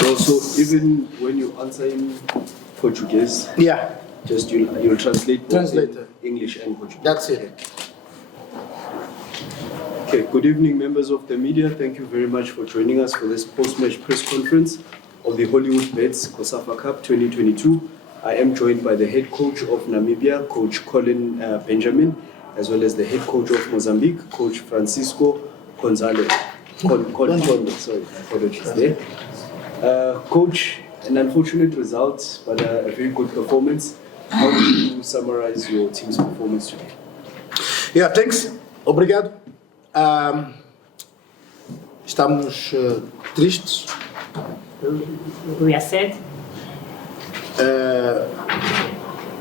So even when you answer in Portuguese, Yeah, just you'll translate both Translator. in English and Portuguese. that's it. Okay, good evening, members of the media. Thank you very much for joining us for this post-match press conference of the Hollywood Bets COSAFA Cup 2022. I am joined by the head coach of Namibia, Coach Colin Benjamin, as well as the head coach of Mozambique, Coach Francisco Gonzalez. Sorry, apologies there. Coach, an unfortunate result, but a very good performance. How would you summarize your team's performance today? Yeah, thanks. Obrigado. Estamos tristes. We are sad.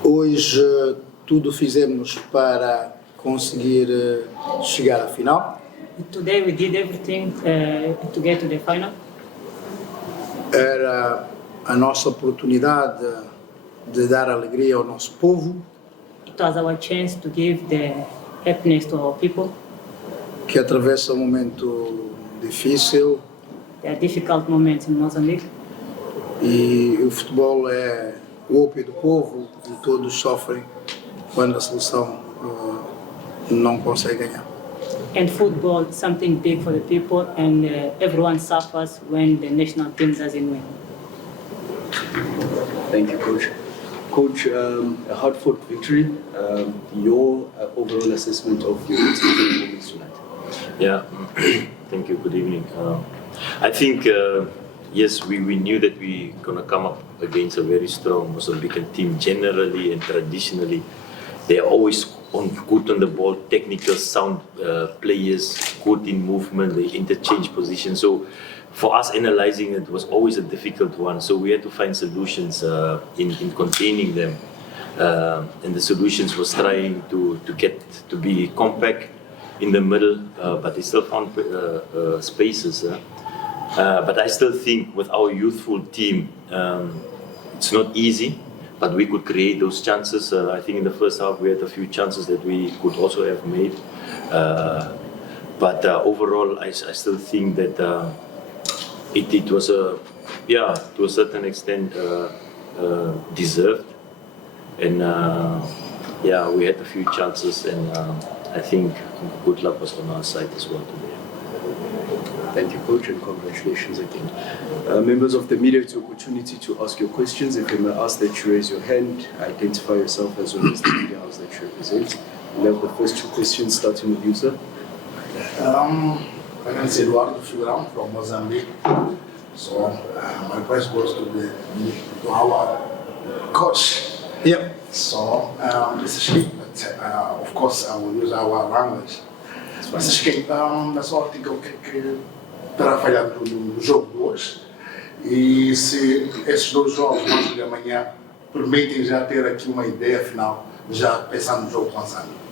Hoje tudo fizemos para conseguir chegar à final. Today we did everything to get to the final. Era a nossa oportunidade de dar alegria ao nosso povo, It was our chance to give the happiness to our people. que atravessa um momento difícil, There are difficult moments in Mozambique. e o futebol é o ópio do povo e todos sofrem quando a seleção não consegue ganhar. And football is something big for the people, and everyone suffers when the national team doesn't win. Thank you, Coach. Coach, a hard-fought victory. Your overall assessment of your team's performance tonight? Yeah, thank you. Good evening. I think, yes, we knew that we're going to come up against a very strong Mozambican team generally and traditionally. They are always good on the ball, technical, sound players, good in movement, they interchange positions. So for us, analyzing it was always a difficult one. So we had to find solutions in containing them. And the solutions was trying to get to be compact in the middle, but they still found spaces. But I still think with our youthful team, it's not easy, but we could create those chances. I think in the first half we had a few chances that we could also have made. But overall, I still think that it was to a certain extent deserved. And we had a few chances, and I think good luck was on our side as well today. Thank you, Coach, and congratulations again. Members of the media, it's an opportunity to ask your questions. If you may ask that you raise your hand, identify yourself as well as the media house that you represent. We'll have the first two questions, starting with you, sir. My name is Eduardo Figurão from Mozambique. So my question goes to our coach. Yeah. So, Mr. Schmidt, of course, I will use our language. Mr. Schmidt, na sua ótica, o que terá falhado no jogo de hoje? E se esses dois jogos, hoje e amanhã, permitem já ter aqui uma ideia final, já pensando no jogo com a Zâmbia?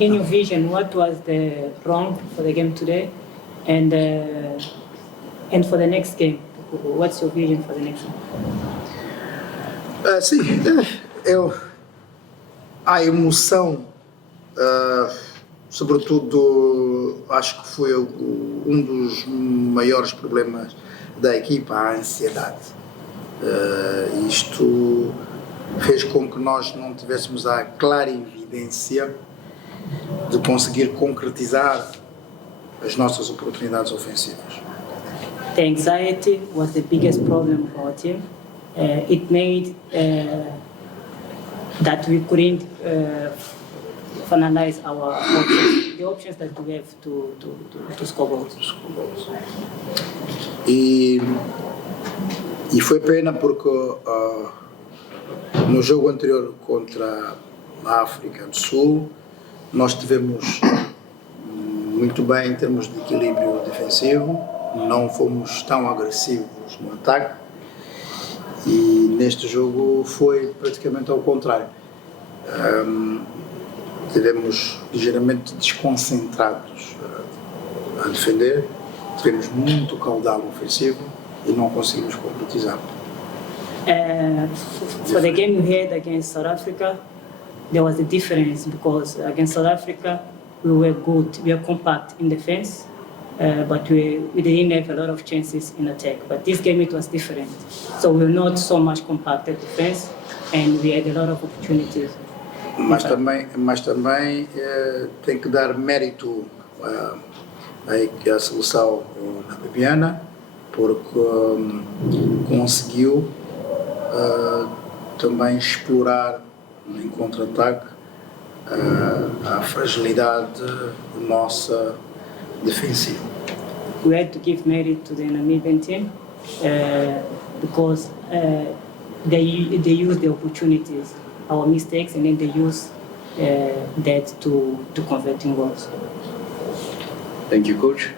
In your vision, what was the wrong for the game today, and for the next game? What's your vision for the next game? Sim, a emoção, sobretudo, acho que foi um dos maiores problemas da equipa, a ansiedade. Isto fez com que nós não tivéssemos a clara evidência de conseguir concretizar as nossas oportunidades ofensivas. The anxiety was the biggest problem for our team. It made that we couldn't finalize our options, the options that we have to score goals. E foi pena porque no jogo anterior contra a África do Sul nós tivemos muito bem em termos de equilíbrio defensivo, não fomos tão agressivos no ataque, e neste jogo foi praticamente ao contrário. Estivemos ligeiramente desconcentrados a defender, tivemos muito caudal ofensivo e não conseguimos concretizar. For the game we had against South Africa, there was a difference because against South Africa we were good, we were compact in defense, but we didn't have a lot of chances in attack. But this game, it was different. So we were not so much compacted defense, and we had a lot of opportunities. Mas também tem que dar mérito à seleção namibiana, porque conseguiu também explorar em contra-ataque a fragilidade nossa defensiva. We had to give merit to the Namibian team because they use the opportunities, our mistakes, and then they use that to convert in goals. Thank you, Coach.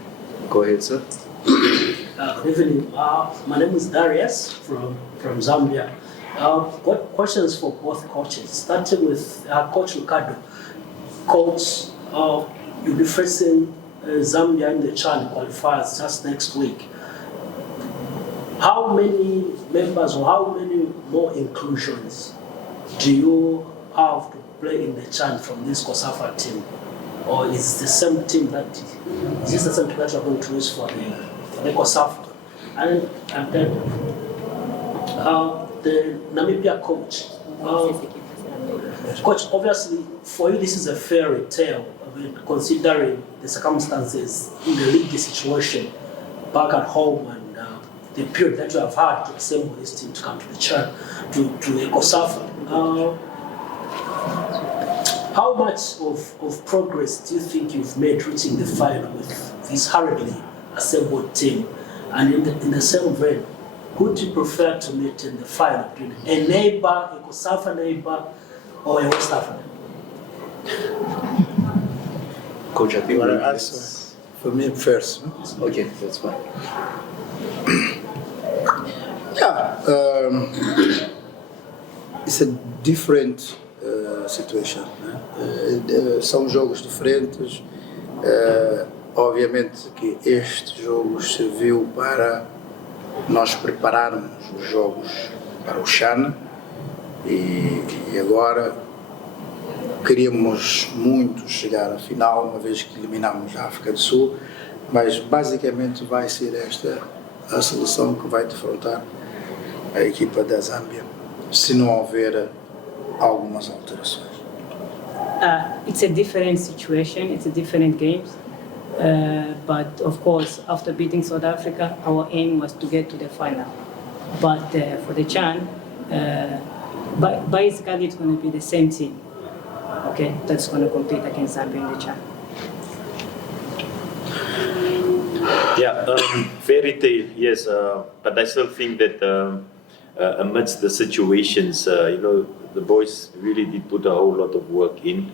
Go ahead, sir. Good evening. My name is Darius from Zambia. Got questions for both coaches, starting with Coach Ricardo. Coach, you'll be facing Zambia in the CHAN qualifiers just next week. How many members or how many more inclusions do you have to play in the CHAN from this COSAFA team? Or is the same team that is this the same team that you're going to use for the COSAFA? And then the Namibia coach. Coach, obviously for you this is a fairy tale. I mean, considering the circumstances in the league situation back at home and the period that you have had to assemble this team to come to the CHAN, to the COSAFA. How much of progress do you think you've made reaching the final with this hurriedly assembled team? And in the same vein, who do you prefer to meet in the final? Between a neighbor, a COSAFA neighbor, or a West African? Coach, I think You want we'll to answer for me first? No? Okay, that's fine. Yeah, it's a different situation. Né? São jogos diferentes. Obviamente que este jogo serviu para nós prepararmos os jogos para o CHAN e agora queríamos muito chegar à final, uma vez que eliminamos a África do Sul, mas basicamente vai ser esta a seleção que vai defrontar a equipa da Zâmbia, se não houver algumas alterações. It's a different situation, it's a different games. But of course, after beating South Africa, our aim was to get to the final. But for the CHAN, basically it's going to be the same team, okay, that's going to compete against Zambia in the CHAN. Yeah, fairy tale, yes, but I still think that amidst the situations, the boys really did put a whole lot of work in.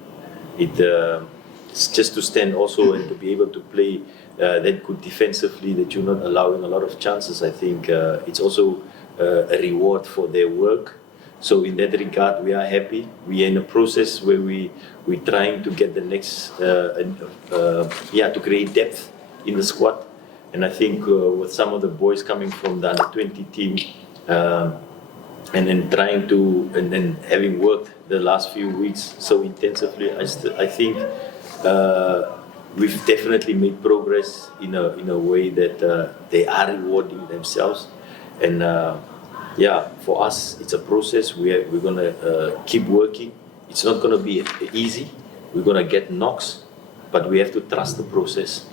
It's just to stand also and to be able to play that good defensively, that you're not allowing a lot of chances. I think it's also a reward for their work. So in that regard, we are happy. We are in a process where we're trying to get the next, to create depth in the squad. And I think with some of the boys coming from the under-20 team, and then trying to, and then having worked the last few weeks so intensively, I think we've definitely made progress in a way that they are rewarding themselves. And for us, it's a process. We're gonna keep working. It's not gonna be easy. We're gonna get knocks, but we have to trust the process.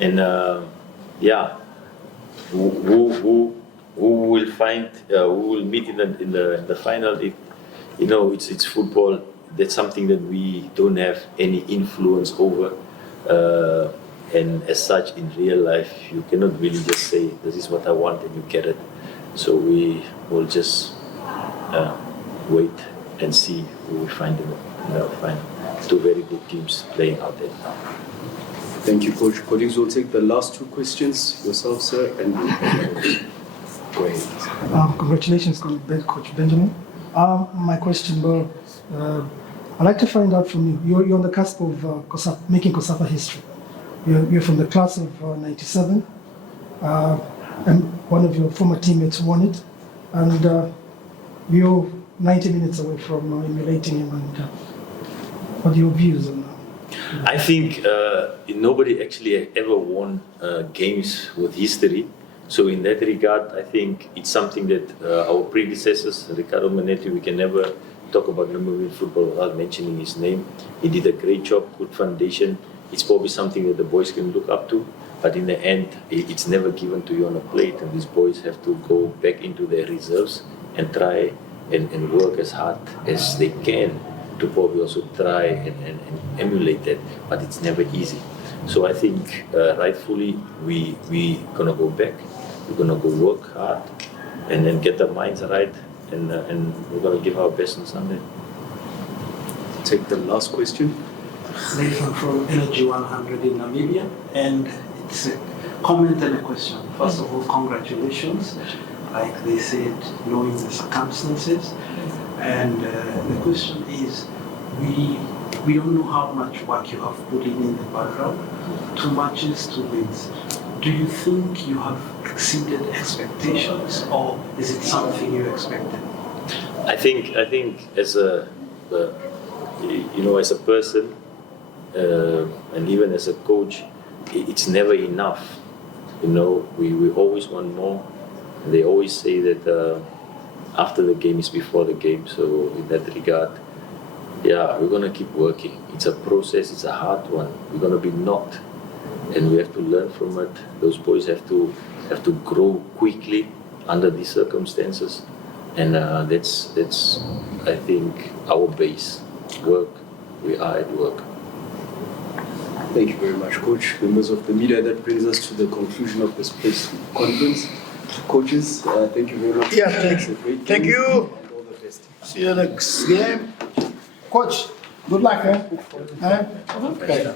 And who will find, who will meet in the final? It's football. That's something that we don't have any influence over. And as such, in real life, you cannot really just say, this is what I want and you get it. So we will just wait and see who we find in the final. Two very good teams playing out there now. Thank you, Coach. Colleagues, we'll take the last two questions. Yourself, sir, and go ahead. Congratulations, Coach Benjamin. My question, I'd like to find out from you. You're on the cusp of making COSAFA history. You're from the class of 97, and one of your former teammates won it, and you're 90 minutes away from emulating him. And what are your views on I think nobody actually ever won games with history. So in that regard, I think it's something that our predecessors, Ricardo Manetti, we can never talk about Namibian football without mentioning his name. He did a great job, good foundation. It's probably something that the boys can look up to. But in the end, it's never given to you on a plate, and these boys have to go back into their reserves and try and work as hard as they can to probably also try and emulate that. But it's never easy. So I think rightfully we gonna go back. We're gonna go work hard and then get our minds right, and we're gonna give our best on Sunday. Take the last question. Nathan from Energy 100 in Namibia, and it's a comment and a question. First of all, congratulations, like they said, knowing the circumstances. And the question is, we don't know how much work you have put in the background. 2 matches, 2 wins. Do you think you have exceeded expectations, or is it something you expected? I think as a as a person and even as a coach, it's never enough. We always want more. And they always say that after the game is before the game. So in that regard, yeah, we're gonna keep working. It's a process. It's a hard one. We're gonna be knocked, and we have to learn from it. Those boys have to grow quickly under these circumstances, and that's I think our base. Work. We are at work. Thank you very much, Coach. Members of the media, that brings us to the conclusion of this press conference. Coaches, thank you very much. Yeah, It's a great thank game, you. and all the best. See you next game. Coach, good luck, eh? Okay.